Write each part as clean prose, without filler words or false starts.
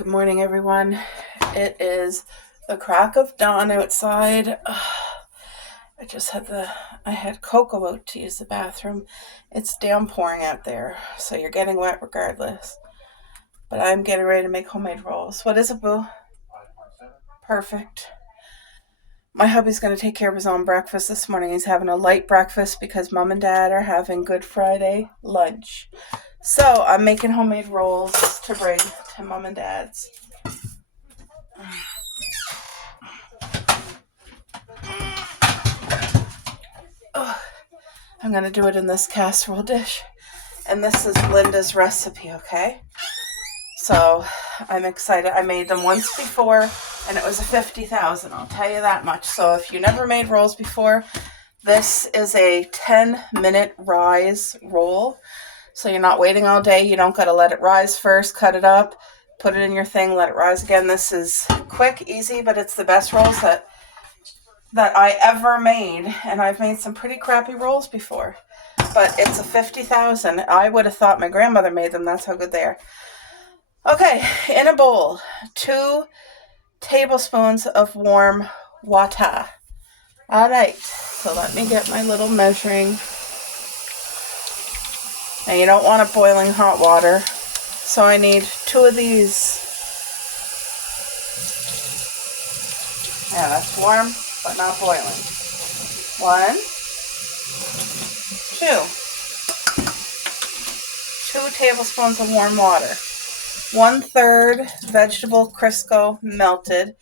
Good morning, everyone. It is the crack of dawn outside. I had cocoa out to use the bathroom. It's downpouring out there, so you're getting wet regardless. But I'm getting ready to make homemade rolls. What is it, boo? Perfect. My hubby's going to take care of his own breakfast this morning. He's having a light breakfast because mom and dad are having Good Friday lunch. So I'm making homemade rolls to bring to mom and dad's. I'm going to do it in this casserole dish. And this is Linda's recipe, okay? So I'm excited. I made them once before, and it was a 50,000. I'll tell you that much. So if you never made rolls before, this is a 10-minute rise roll. So you're not waiting all day. You don't got to let it rise first. Cut it up, put it in your thing, let it rise again. This is quick, easy, but it's the best rolls that I ever made. And I've made some pretty crappy rolls before. But it's a 50,000. I would have thought my grandmother made them. That's how good they are. Okay, in a bowl, 2 tablespoons of warm water. All right, so let me get my little measuring. Now you don't want it boiling hot water, so I need 2 of these. Yeah, that's warm, but not boiling. 1, 2. 2 tablespoons of warm water. 1/3 vegetable Crisco melted.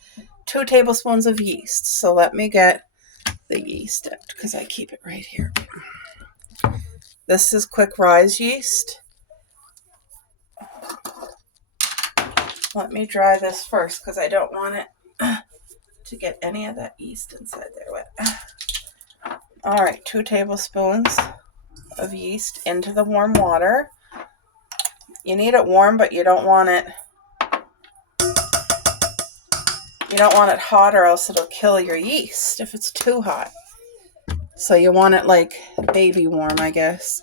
2 tablespoons of yeast. So let me get the yeast out because I keep it right here. This is quick rise yeast. Let me dry this first because I don't want it to get any of that yeast inside there. All right, 2 tablespoons of yeast into the warm water. You need it warm, but you don't want it hot, or else it'll kill your yeast if it's too hot. So you want it like baby warm, I guess.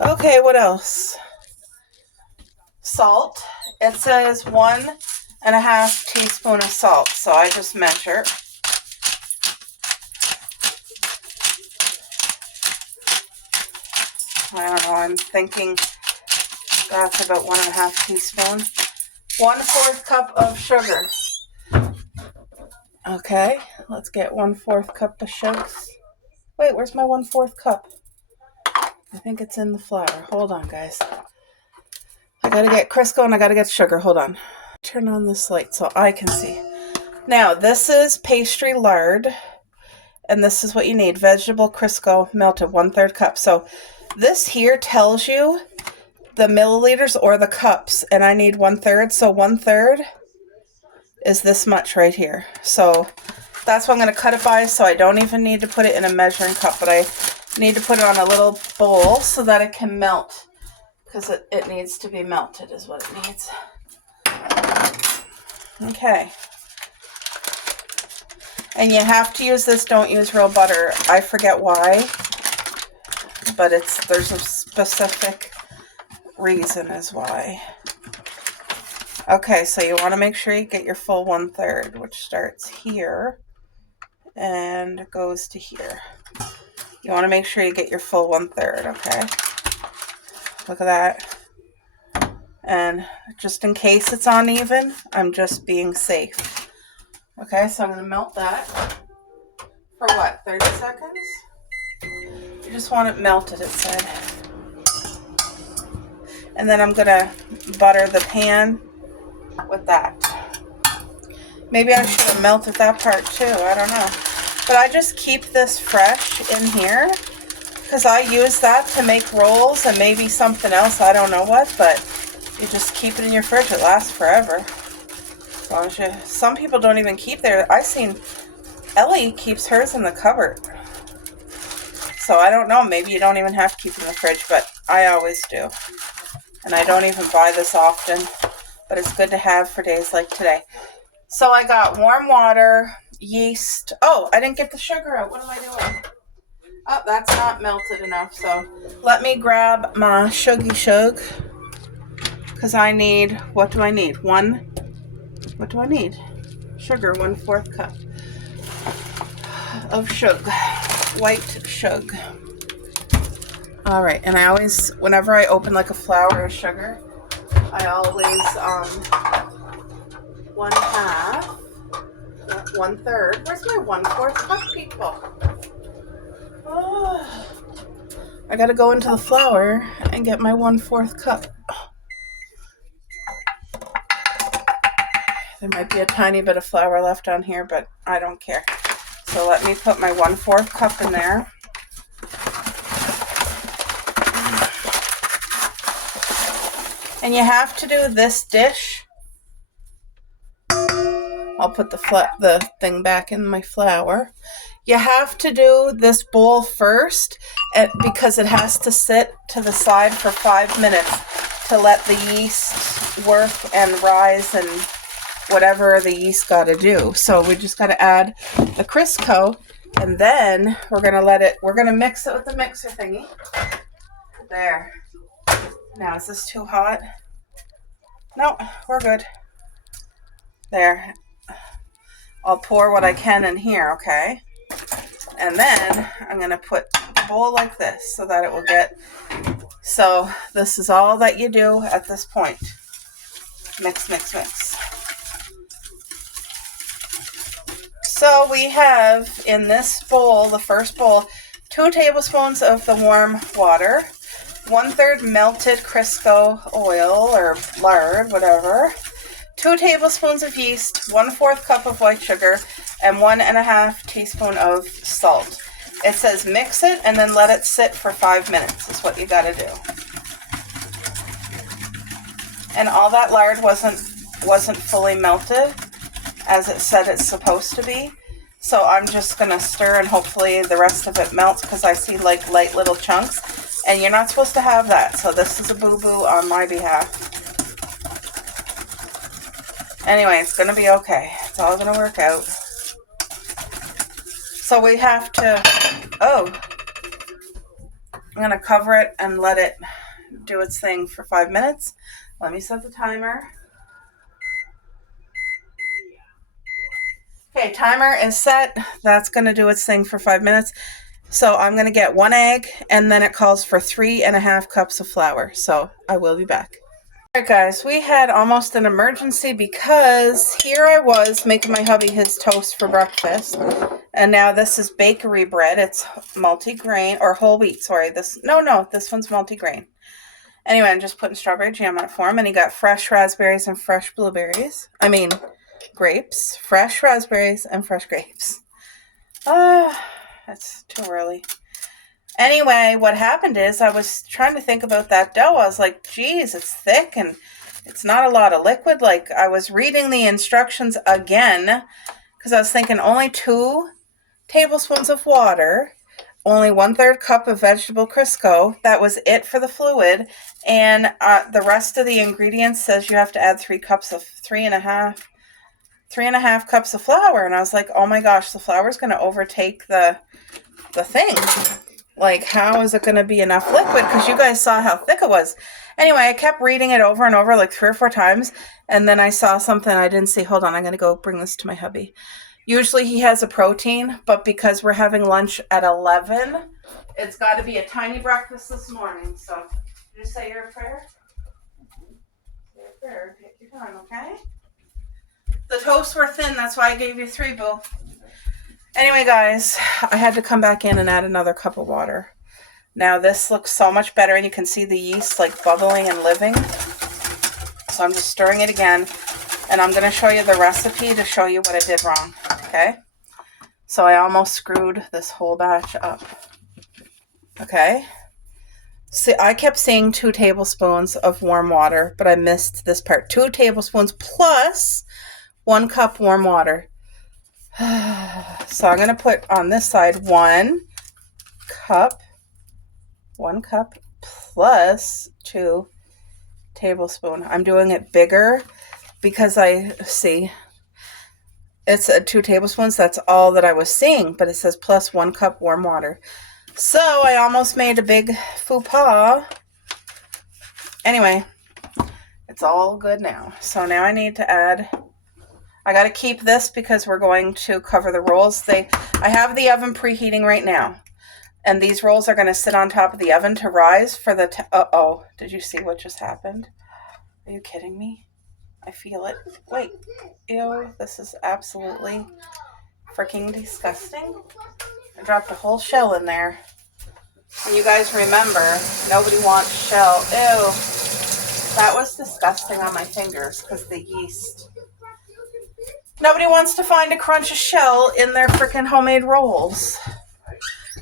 Okay, what else? Salt. It says 1.5 teaspoons of salt, so I just measure. I don't know, I'm thinking that's about 1.5 teaspoons. 1/4 cup of sugar. Okay, let's get 1/4 cup of sugar. Wait, where's my 1/4 cup? I think it's in the flour. Hold on, guys. I gotta get Crisco and I gotta get sugar. Hold on. Turn on this light so I can see. Now, this is pastry lard, and this is what you need. Vegetable Crisco melted, 1/3 cup. So this here tells you the milliliters or the cups, and I need 1/3. So 1/3 is this much right here. So that's what I'm going to cut it by, so I don't even need to put it in a measuring cup, but I need to put it on a little bowl so that it can melt, because it needs to be melted is what it needs. Okay. And you have to use this, don't use real butter. I forget why, but there's a specific reason is why. Okay, so you want to make sure you get your full 1/3, which starts here and goes to here. You want to make sure you get your full 1/3, okay? Look at that. And just in case it's uneven, I'm just being safe. Okay, so I'm going to melt that for what, 30 seconds? You just want it melted, it said. And then I'm going to butter the pan with that. Maybe I should have melted that part too. I don't know. But I just keep this fresh in here because I use that to make rolls and maybe something else. I don't know what, but you just keep it in your fridge. It lasts forever. As long as some people don't even keep their. I seen Ellie keeps hers in the cupboard. So I don't know. Maybe you don't even have to keep it in the fridge, but I always do. And I don't even buy this often, but it's good to have for days like today. So I got warm water, yeast. Oh, I didn't get the sugar out. What am I doing? Oh, that's not melted enough. So let me grab my shuggy shug, because I need, what do I need? 1 What do I need? Sugar, 1/4 cup of sugar, white sugar. All right, and I always, whenever I open like a flour or sugar, I always 1/2, 1/3. Where's my 1/4 cup, people? Oh, I gotta go into the flour and get my 1/4 cup. There might be a tiny bit of flour left on here, but I don't care. So let me put my 1/4 cup in there. And you have to do this dish. I'll put the thing back in my flour. You have to do this bowl first because it has to sit to the side for 5 minutes to let the yeast work and rise and whatever the yeast got to do. So we just got to add the Crisco, and then we're going to mix it with the mixer thingy. There. Now, is this too hot? No, we're good. There. I'll pour what I can in here, okay? And then I'm going to put the bowl like this so that it will get... So this is all that you do at this point. Mix, mix, mix. So we have in this bowl, the first bowl, 2 tablespoons of the warm water, 1/3 melted Crisco oil or lard, whatever, 2 tablespoons of yeast, 1/4 cup of white sugar, and 1.5 teaspoon of salt. It says mix it and then let it sit for 5 minutes is what you got to do. And all that lard wasn't fully melted as it said it's supposed to be. So I'm just going to stir and hopefully the rest of it melts because I see like light little chunks. And you're not supposed to have that. So this is a boo-boo on my behalf. Anyway, it's going to be okay. It's all going to work out. So we have to, I'm going to cover it and let it do its thing for 5 minutes. Let me set the timer. Okay, timer is set. That's going to do its thing for 5 minutes. So I'm going to get 1 egg, and then it calls for 3.5 cups of flour. So I will be back. All right, guys, we had almost an emergency because here I was making my hubby his toast for breakfast. And now this is bakery bread. It's multigrain, or whole wheat, sorry. This one's multigrain. Anyway, I'm just putting strawberry jam on it for him. And he got fresh raspberries and fresh blueberries. Grapes. Fresh raspberries and fresh grapes. That's too early. Anyway, what happened is I was trying to think about that dough. I was like, geez, it's thick and it's not a lot of liquid. Like, I was reading the instructions again because I was thinking only 2 tablespoons of water, only 1/3 cup of vegetable Crisco. That was it for the fluid. And the rest of the ingredients says you have to add 3.5 cups of flour. And I was like, oh my gosh, the flour is going to overtake the thing. Like, how is it going to be enough liquid? Because you guys saw how thick it was. Anyway, I kept reading it over and over like 3 or 4 times. And then I saw something I didn't see. Hold on, I'm going to go bring this to my hubby. Usually he has a protein, but because we're having lunch at 11, it's got to be a tiny breakfast this morning. So, did you say your prayer? Say your prayer. Take your time, okay? The toasts were thin. That's why I gave you 3, boo. Anyway, guys, I had to come back in and add another cup of water. Now, this looks so much better, and you can see the yeast, like, bubbling and living. So I'm just stirring it again, and I'm going to show you the recipe to show you what I did wrong, okay? So I almost screwed this whole batch up, okay? See, I kept saying 2 tablespoons of warm water, but I missed this part. 2 tablespoons plus 1 cup warm water. So I'm going to put on this side 1 cup plus 2 tablespoons. I'm doing it bigger because I see it's 2 tablespoons. That's all that I was seeing, but it says plus 1 cup warm water. So I almost made a big faux pas. Anyway, it's all good now. So now I need to add I got to keep this because we're going to cover the rolls. I have the oven preheating right now. And these rolls are going to sit on top of the oven to rise for the... Uh-oh. Did you see what just happened? Are you kidding me? I feel it. Wait. Ew. This is absolutely freaking disgusting. I dropped a whole shell in there. And you guys remember, nobody wants shell. Ew. That was disgusting on my fingers because the yeast. Nobody wants to find a crunch of shell in their freaking homemade rolls.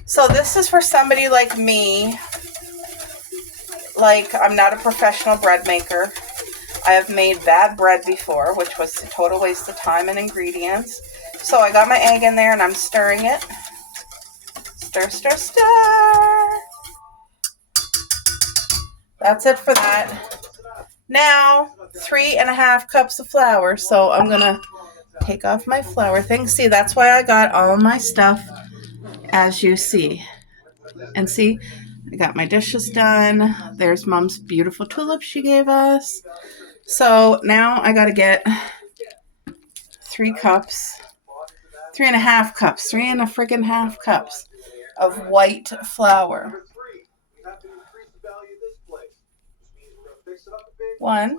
So this is for somebody like me. Like, I'm not a professional bread maker. I have made bad bread before, which was a total waste of time and ingredients. So I got my egg in there and I'm stirring it. Stir, stir, stir. That's it for that. Now, 3.5 cups of flour. So I'm going to take off my flour thing. See, that's why I got all my stuff, as you see. And see, I got my dishes done. There's Mom's beautiful tulips she gave us. So now I got to get 3 cups, 3.5 cups, 3.5 cups of white flour. One.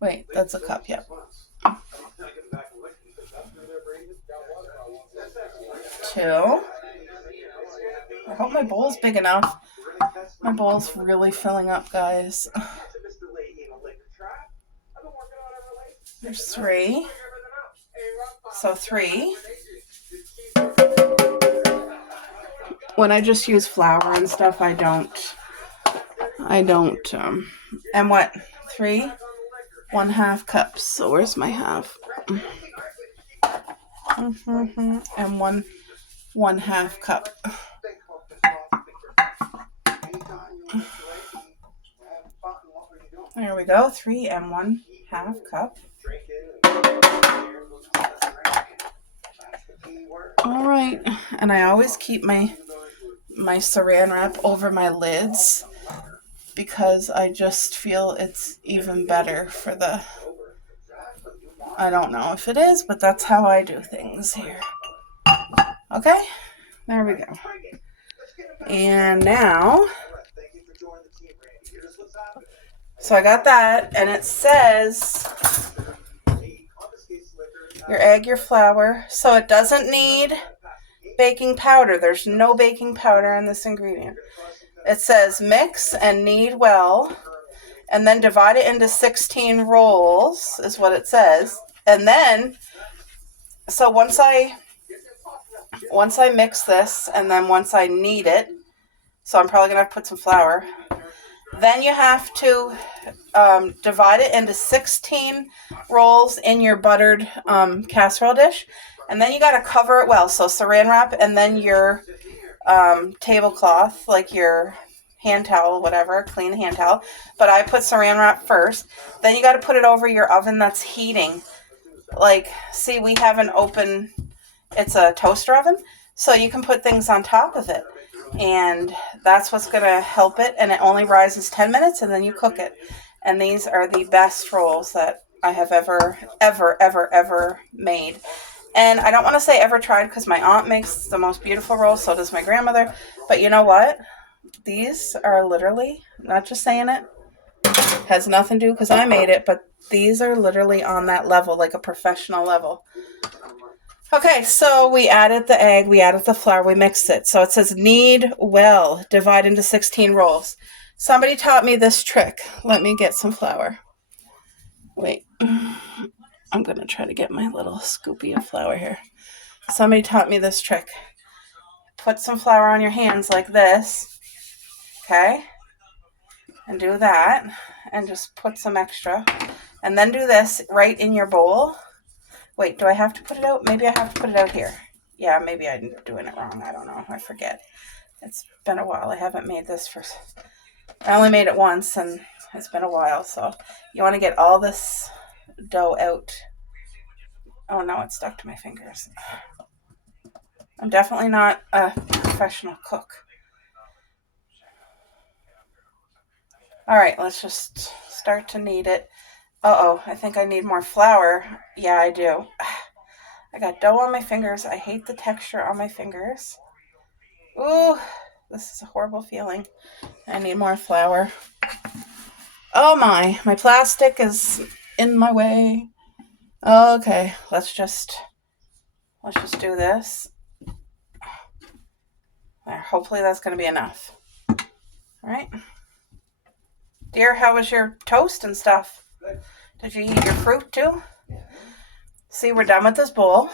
Wait, that's a cup, yep. 2. I hope my bowl's big enough. My bowl's really filling up, guys. There's 3. So 3. When I just use flour and stuff, I don't, and what? 3? 1/2 cups. So where's my half? And 1/2 cup. There we go. 3 and 1/2 cup. All right. And I always keep my saran wrap over my lids because I just feel it's even better for the... I don't know if it is, but that's how I do things here. Okay, there we go. And now, so I got that, and it says your egg, your flour. So it doesn't need baking powder. There's no baking powder in this ingredient. It says mix and knead well, and then divide it into 16 rolls, is what it says. And then, so once I mix this, and then once I knead it, so I'm probably going to have to put some flour, then you have to divide it into 16 rolls in your buttered casserole dish, and then you got to cover it well. So saran wrap, and then your tablecloth, like your hand towel, whatever, clean hand towel. But I put saran wrap first. Then you got to put it over your oven that's heating. Like, see, we have an open, it's a toaster oven, so you can put things on top of it. And that's what's going to help it. And it only rises 10 minutes, and then you cook it. And these are the best rolls that I have ever made. And I don't want to say ever tried because my aunt makes the most beautiful rolls, so does my grandmother. But you know what? These are literally, not just saying it, has nothing to do because I made it, but these are literally on that level, like a professional level. Okay, so we added the egg, we added the flour, we mixed it. So it says knead well, divide into 16 rolls. Somebody taught me this trick. Let me get some flour. Wait, I'm going to try to get my little scoopy of flour here. Somebody taught me this trick. Put some flour on your hands like this, okay? And do that, and just put some extra. And then do this right in your bowl. Wait, do I have to put it out? Maybe I have to put it out here. Yeah, maybe I'm doing it wrong. I don't know. I forget. It's been a while. I haven't made this for... I only made it once, and it's been a while. So you want to get all this dough out. Oh, no, it's stuck to my fingers. I'm definitely not a professional cook. All right, let's just start to knead it. Uh-oh, I think I need more flour. Yeah, I do. I got dough on my fingers. I hate the texture on my fingers. Ooh, this is a horrible feeling. I need more flour. Oh my plastic is in my way. Okay, let's just do this. There, hopefully that's going to be enough. All right. Dear, how was your toast and stuff? Good. Did you eat your fruit too? Yeah. See, we're done with this bowl.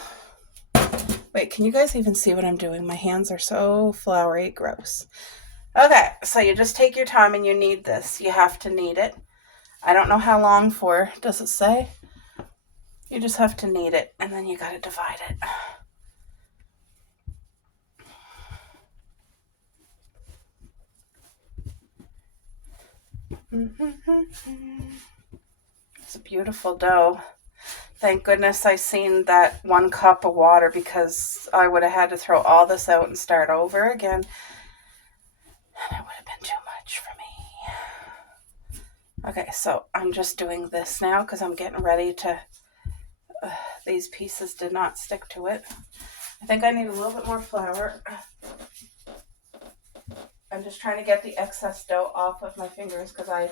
Wait, can you guys even see what I'm doing? My hands are so floury, gross. Okay, so you just take your time and you knead this. You have to knead it. I don't know how long for. Does it say? You just have to knead it, and then you got to divide it. It's a beautiful dough. Thank goodness I seen that 1 cup of water, because I would have had to throw all this out and start over again. And it would have been too much for me. Okay, so I'm just doing this now because I'm getting ready to... these pieces did not stick to it. I think I need a little bit more flour. I'm just trying to get the excess dough off of my fingers because I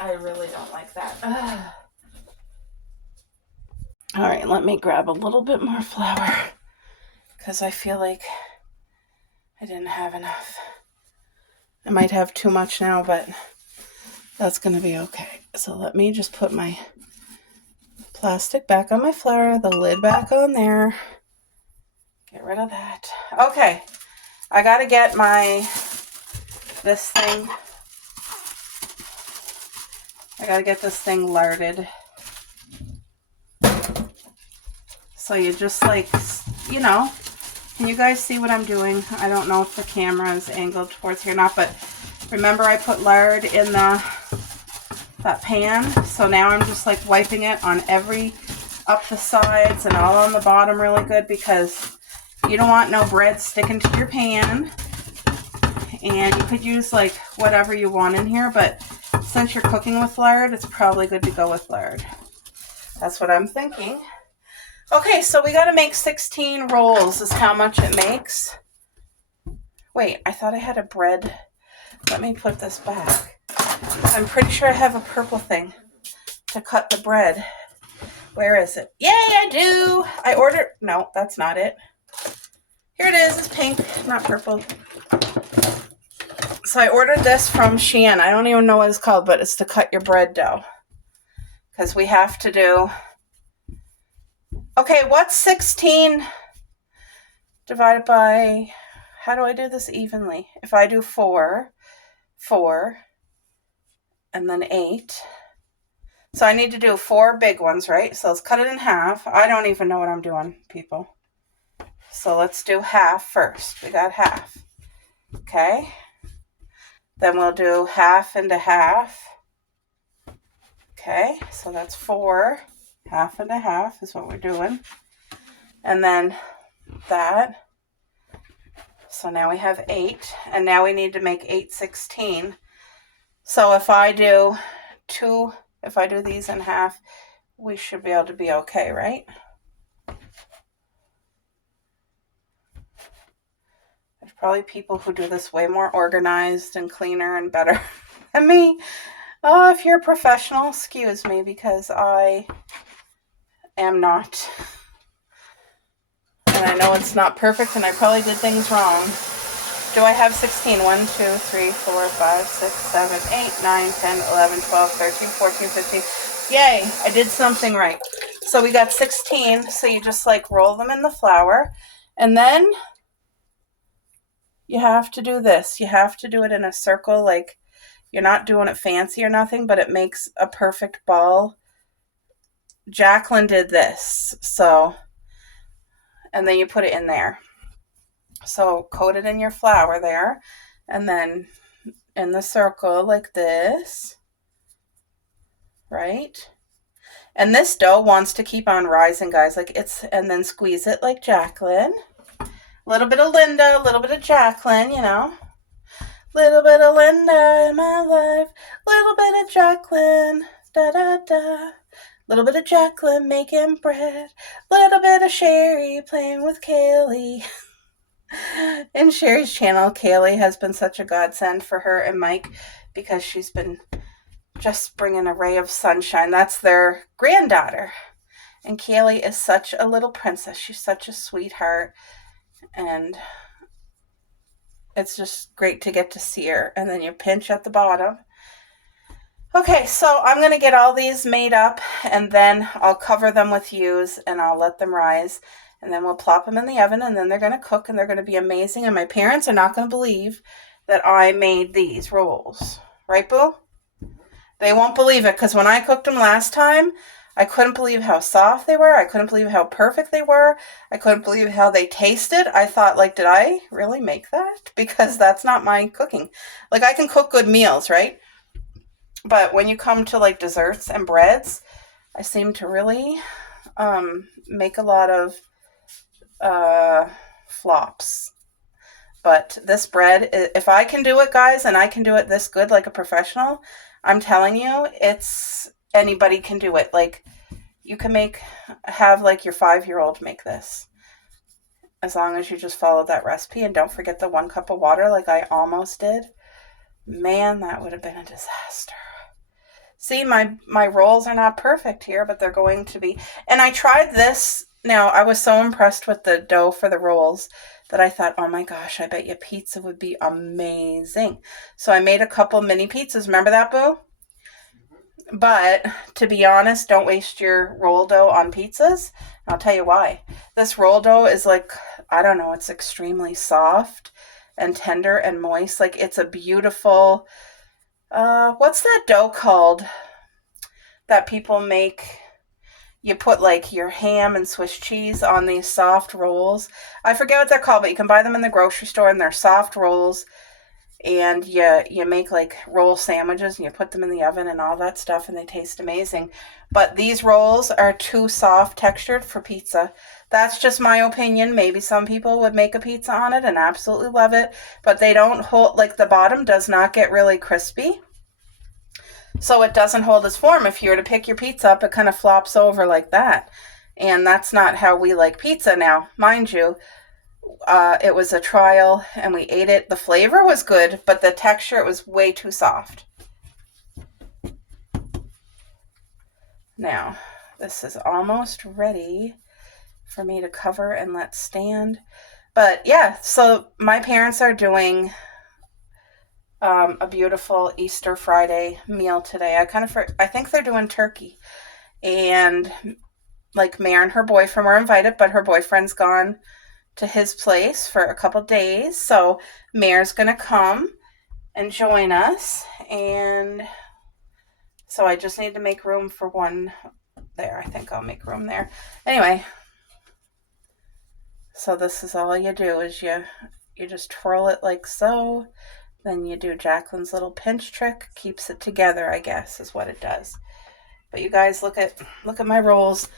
really don't like that. All right, let me grab a little bit more flour because I feel like I didn't have enough. I might have too much now, but that's going to be okay. So let me just put my plastic back on my flour, the lid back on there. Get rid of that. Okay, I got to get this thing larded. So you just like, you know, can you guys see what I'm doing? I don't know if the camera is angled towards here or not, but remember I put lard in that pan. So now I'm just like wiping it on up the sides and all on the bottom really good, because you don't want no bread sticking to your pan. And you could use like whatever you want in here, but since you're cooking with lard, it's probably good to go with lard. That's what I'm thinking. Okay, so we got to make 16 rolls is how much it makes. Wait, I thought I had a bread. Let me put this back. I'm pretty sure I have a purple thing to cut the bread. Where is it? Yay, I do! I ordered... No, that's not it. Here it is. It's pink, not purple. So I ordered this from Shein. I don't even know what it's called, but it's to cut your bread dough. Because we have to do... Okay, what's 16 divided by... How do I do this evenly? If I do 4, and then 8. So I need to do 4 big ones, right? So let's cut it in half. I don't even know what I'm doing, people. So let's do half first. We got half. Okay. Then we'll do half into half. Okay, so that's 4. Half into half is what we're doing. And then that. So now we have 8. And now we need to make 8 16. So if I do these in half, we should be able to be okay, right? There's probably people who do this way more organized and cleaner and better than me. Oh, if you're a professional, excuse me, because I am not. And I know it's not perfect, and I probably did things wrong. Do I have 16? 1, 2, 3, 4, 5, 6, 7, 8, 9, 10, 11, 12, 13, 14, 15. Yay, I did something right. So we got 16. So you just like roll them in the flour. And then you have to do this. You have to do it in a circle. Like you're not doing it fancy or nothing, but it makes a perfect ball. Jacqueline did this. So, and then you put it in there. So coat it in your flour there, and then in the circle like this, right? And this dough wants to keep on rising, guys. Like and then squeeze it like Jacqueline. A little bit of Linda, a little bit of Jacqueline, you know. Little bit of Linda in my life, little bit of Jacqueline. Da-da-da. Little bit of Jacqueline making bread. Little bit of Sherry playing with Kaylee. In Sherry's channel, Kaylee has been such a godsend for her and Mike because she's been just bringing a ray of sunshine. That's their granddaughter. And Kaylee is such a little princess. She's such a sweetheart. And it's just great to get to see her. And then you pinch at the bottom. Okay, so I'm going to get all these made up, and then I'll cover them with Use, and I'll let them rise, and then we'll plop them in the oven, and then they're going to cook, and they're going to be amazing, and my parents are not going to believe that I made these rolls. Right, Boo? They won't believe it, because when I cooked them last time, I couldn't believe how soft they were. I couldn't believe how perfect they were. I couldn't believe how they tasted. I thought, like, did I really make that? Because that's not my cooking. Like, I can cook good meals, right? But when you come to like desserts and breads, I seem to really make a lot of flops. But this bread, if I can do it, guys, and I can do it this good like a professional, I'm telling you, anybody can do it. Like, you can have like your 5-year-old make this. As long as you just follow that recipe and don't forget the 1 cup of water like I almost did. Man, that would have been a disaster. See, my rolls are not perfect here, but they're going to be. And I tried this. Now, I was so impressed with the dough for the rolls that I thought, oh my gosh, I bet you pizza would be amazing. So I made a couple mini pizzas. Remember that, Boo? But to be honest, don't waste your roll dough on pizzas. I'll tell you why. This roll dough is like, I don't know, it's extremely soft and tender and moist. Like, it's a beautiful... what's that dough called that people make? You put like your ham and Swiss cheese on these soft rolls. I forget what they're called, but you can buy them in the grocery store, and they're soft rolls. And you make like roll sandwiches, and you put them in the oven and all that stuff, and they taste amazing. But these rolls are too soft textured for pizza. That's just my opinion. Maybe some people would make a pizza on it and absolutely love it, but they don't hold, like the bottom does not get really crispy. So it doesn't hold its form. If you were to pick your pizza up, it kind of flops over like that. And that's not how we like pizza now. Mind you, it was a trial and we ate it. The flavor was good, but the texture, it was way too soft. Now, this is almost ready for me to cover and let stand. But yeah, so my parents are doing a beautiful Easter Friday meal today. I think they're doing turkey. And like Mare and her boyfriend were invited, but her boyfriend's gone to his place for a couple days. So Mare's going to come and join us. And so I just need to make room for one there. I think I'll make room there. Anyway, so this is all you do is you just twirl it like so. Then you do Jacqueline's little pinch trick. Keeps it together, I guess, is what it does. But you guys, look at my rolls.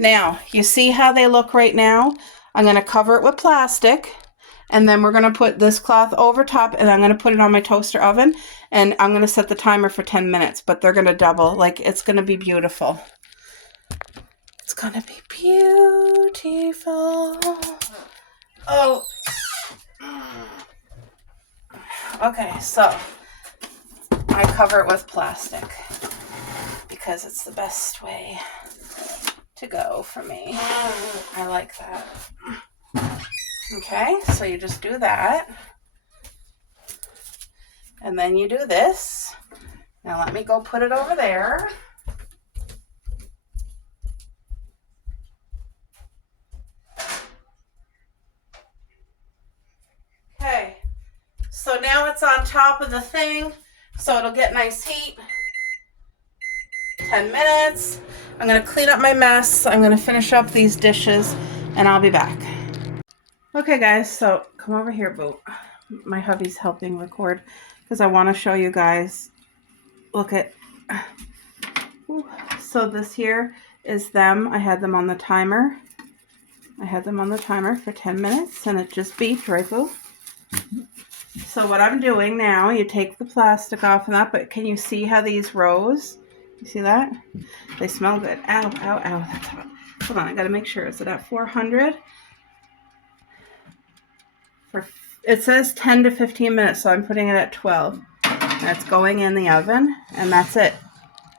Now, you see how they look right now? I'm going to cover it with plastic. And then we're going to put this cloth over top. And I'm going to put it on my toaster oven. And I'm going to set the timer for 10 minutes. But they're going to double. Like, it's going to be beautiful. It's going to be beautiful. Oh. Okay, so I cover it with plastic because it's the best way to go for me. I like that. Okay, so you just do that. And then you do this. Now let me go put it over there. Okay. So now it's on top of the thing, so it'll get nice heat. 10 minutes. I'm going to clean up my mess. I'm going to finish up these dishes, and I'll be back. Okay, guys, so come over here, Boo. My hubby's helping record because I want to show you guys. Look at... So this here is them. I had them on the timer. I had them on the timer for 10 minutes, and it just beeped, right, Boo? So what I'm doing now, you take the plastic off of that, but can you see how these rose? You see that? They smell good. Ow, ow, ow. That's hot. Hold on, I gotta make sure. Is it at 400? It says 10 to 15 minutes, so I'm putting it at 12. That's going in the oven, and that's it.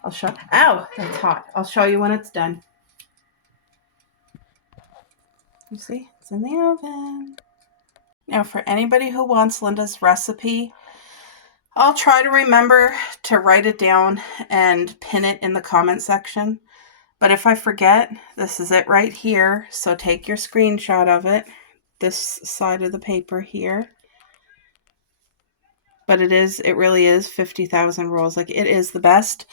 I'll show. Ow, that's hot. I'll show you when it's done. You see, it's in the oven. Now, for anybody who wants Linda's recipe, I'll try to remember to write it down and pin it in the comment section. But if I forget, this is it right here. So take your screenshot of it, this side of the paper here. But it really is 50,000 rolls. Like, it is the best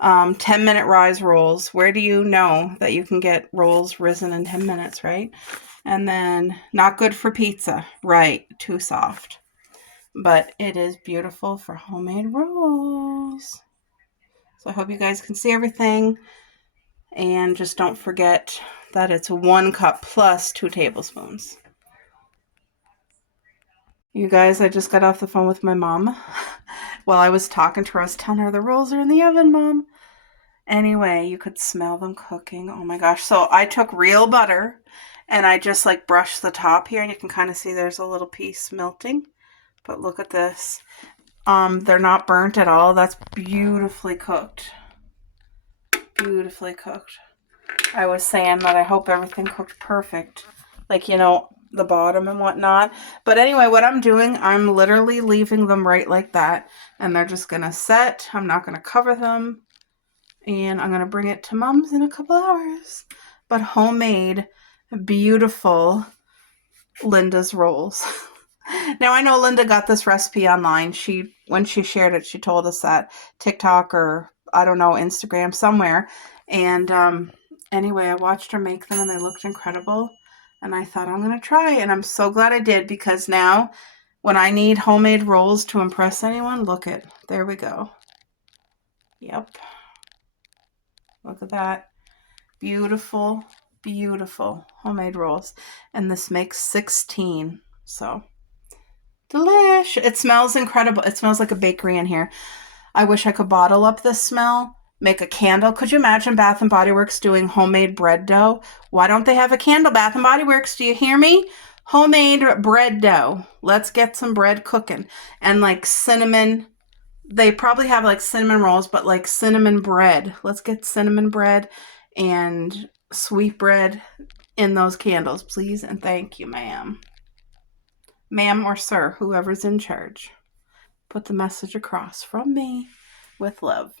10-minute rise rolls. Where do you know that you can get rolls risen in 10 minutes, right? And then not good for pizza, right? Too soft. But it is beautiful for homemade rolls. So I hope you guys can see everything. And just don't forget that it's 1 cup plus 2 tablespoons. You guys, I just got off the phone with my mom. While I was talking to her, I was telling her the rolls are in the oven, Mom. Anyway, you could smell them cooking. Oh my gosh. So I took real butter and I just like brushed the top here, and you can kind of see there's a little piece melting. But look at this. They're not burnt at all. That's beautifully cooked. Beautifully cooked. I was saying that I hope everything cooked perfect. Like, you know, the bottom and whatnot. But anyway, what I'm doing, I'm literally leaving them right like that. And they're just going to set. I'm not going to cover them. And I'm going to bring it to Mom's in a couple hours. But homemade, beautiful Linda's rolls. Now, I know Linda got this recipe online. When she shared it, she told us that TikTok or, I don't know, Instagram, somewhere. And anyway, I watched her make them and they looked incredible. And I thought, I'm going to try. And I'm so glad I did, because now when I need homemade rolls to impress anyone, look it. There we go. Yep. Look at that. Beautiful, beautiful homemade rolls. And this makes 16. So delish. It smells incredible. It smells like a bakery in here. I wish I could bottle up this smell, make a candle. Could you imagine Bath & Body Works doing homemade bread dough? Why don't they have a candle, Bath & Body Works? Do you hear me? Homemade bread dough. Let's get some bread cooking. And like cinnamon. They probably have like cinnamon rolls, but like cinnamon bread. Let's get cinnamon bread and sweet bread in those candles, please. And thank you, ma'am. Ma'am or sir, whoever's in charge. Put the message across from me with love.